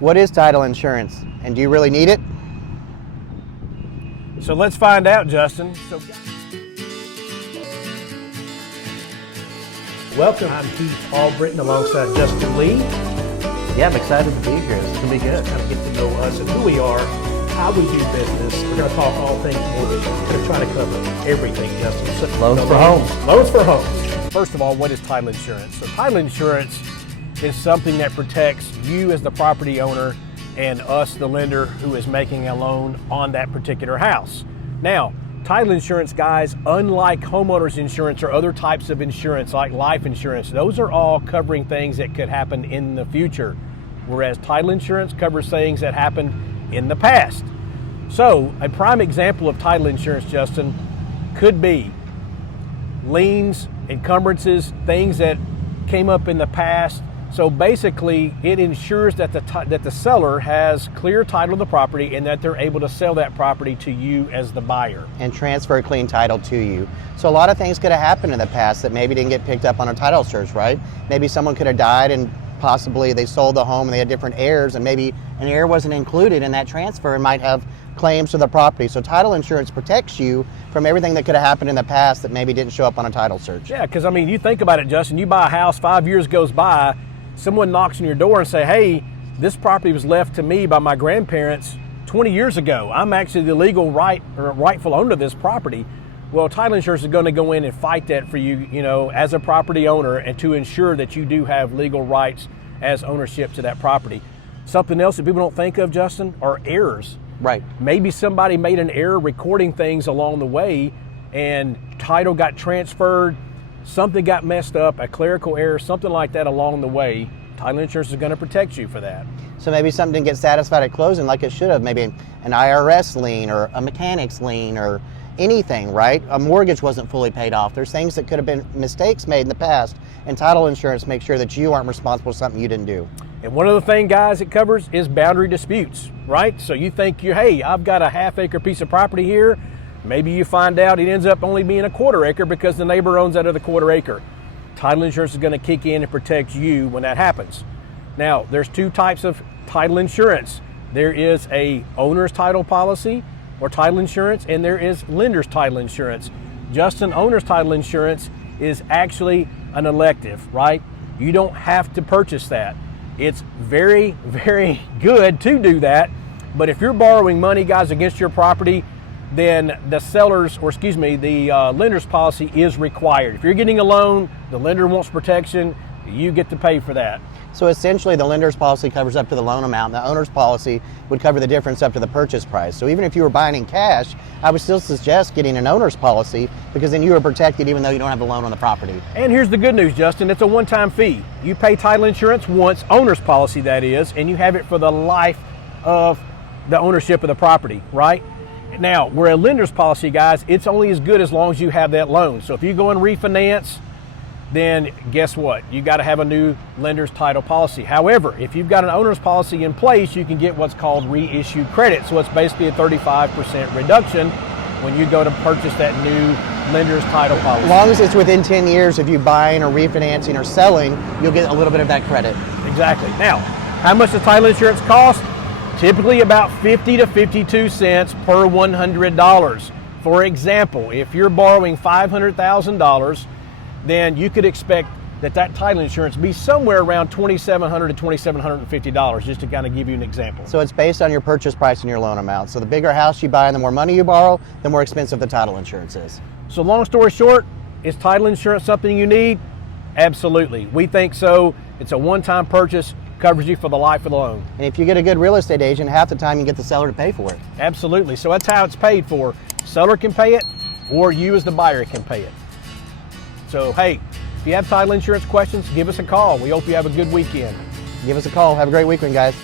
What is title insurance, and do you really need it? So let's find out, Justin. Welcome. I'm Keith Albritton alongside Justin Lee. Yeah, I'm excited to be here. It's going to be good. Kind of get to know us and who we are, how we do business. We're going to talk all things mortgage. We're going to try to cover everything, Justin. So, Loans for homes. Loans for homes. First of all, what is title insurance? So title insurance is something that protects you as the property owner and us, the lender, who is making a loan on that particular house. Now, title insurance, guys, unlike homeowners insurance or other types of insurance like life insurance, those are all covering things that could happen in the future, whereas title insurance covers things that happened in the past. So, a prime example of title insurance, Justin, could be liens, encumbrances, things that came up in the past. So basically, it ensures that the seller has clear title of the property and that they're able to sell that property to you as the buyer. And transfer clean title to you. So a lot of things could have happened in the past that maybe didn't get picked up on a title search, right? Maybe someone could have died and possibly they sold the home and they had different heirs, and maybe an heir wasn't included in that transfer and might have claims to the property. So title insurance protects you from everything that could have happened in the past that maybe didn't show up on a title search. Yeah, because I mean, you think about it, Justin, you buy a house, 5 years goes by, someone knocks on your door and say, hey, this property was left to me by my grandparents 20 years ago. I'm actually the legal rightful owner of this property. Well, title insurance is going to go in and fight that for you, as a property owner, and to ensure that you do have legal rights as ownership to that property. Something else that people don't think of, Justin, are errors. Right. Maybe somebody made an error recording things along the way and title got transferred, something got messed up, a clerical error, something like that along the way. Title insurance is going to protect you for that. So maybe something didn't get satisfied at closing like it should have. Maybe an IRS lien or a mechanic's lien or anything, right? A mortgage wasn't fully paid off. There's things that could have been mistakes made in the past, and title insurance makes sure that you aren't responsible for something you didn't do. And one other thing, guys, it covers is boundary disputes, right? So you think hey, I've got a half-acre piece of property here. Maybe you find out it ends up only being a quarter acre because the neighbor owns that other quarter acre. Title insurance is going to kick in and protect you when that happens. Now, there's two types of title insurance. There is a owner's title policy or title insurance, and there is lender's title insurance. Justin, owner's title insurance is actually an elective, right? You don't have to purchase that. It's very, very good to do that, but if you're borrowing money, guys, against your property, then the lender's policy is required. If you're getting a loan, the lender wants protection, you get to pay for that. So essentially the lender's policy covers up to the loan amount, and the owner's policy would cover the difference up to the purchase price. So even if you were buying in cash, I would still suggest getting an owner's policy, because then you are protected even though you don't have a loan on the property. And here's the good news, Justin, it's a one-time fee. You pay title insurance once, owner's policy that is, and you have it for the life of the ownership of the property, right? Now, where a lender's policy, guys, it's only as good as long as you have that loan. So if you go and refinance, then guess what? You got to have a new lender's title policy. However, if you've got an owner's policy in place, you can get what's called reissue credit. So it's basically a 35% reduction when you go to purchase that new lender's title policy. As long as it's within 10 years of you buying or refinancing or selling, you'll get a little bit of that credit. Exactly. Now, how much does title insurance cost? Typically about 50 to 52 cents per $100. For example, if you're borrowing $500,000, then you could expect that title insurance be somewhere around $2,700 to $2,750, just to kind of give you an example. So it's based on your purchase price and your loan amount. So the bigger house you buy and the more money you borrow, the more expensive the title insurance is. So long story short, is title insurance something you need? Absolutely. We think so. It's a one-time purchase, covers you for the life of the loan. And if you get a good real estate agent, half the time you get the seller to pay for it. Absolutely. So that's how it's paid for. Seller can pay it, or you as the buyer can pay it. So, hey, if you have title insurance questions, give us a call. We hope you have a good weekend. Give us a call. Have a great weekend, guys.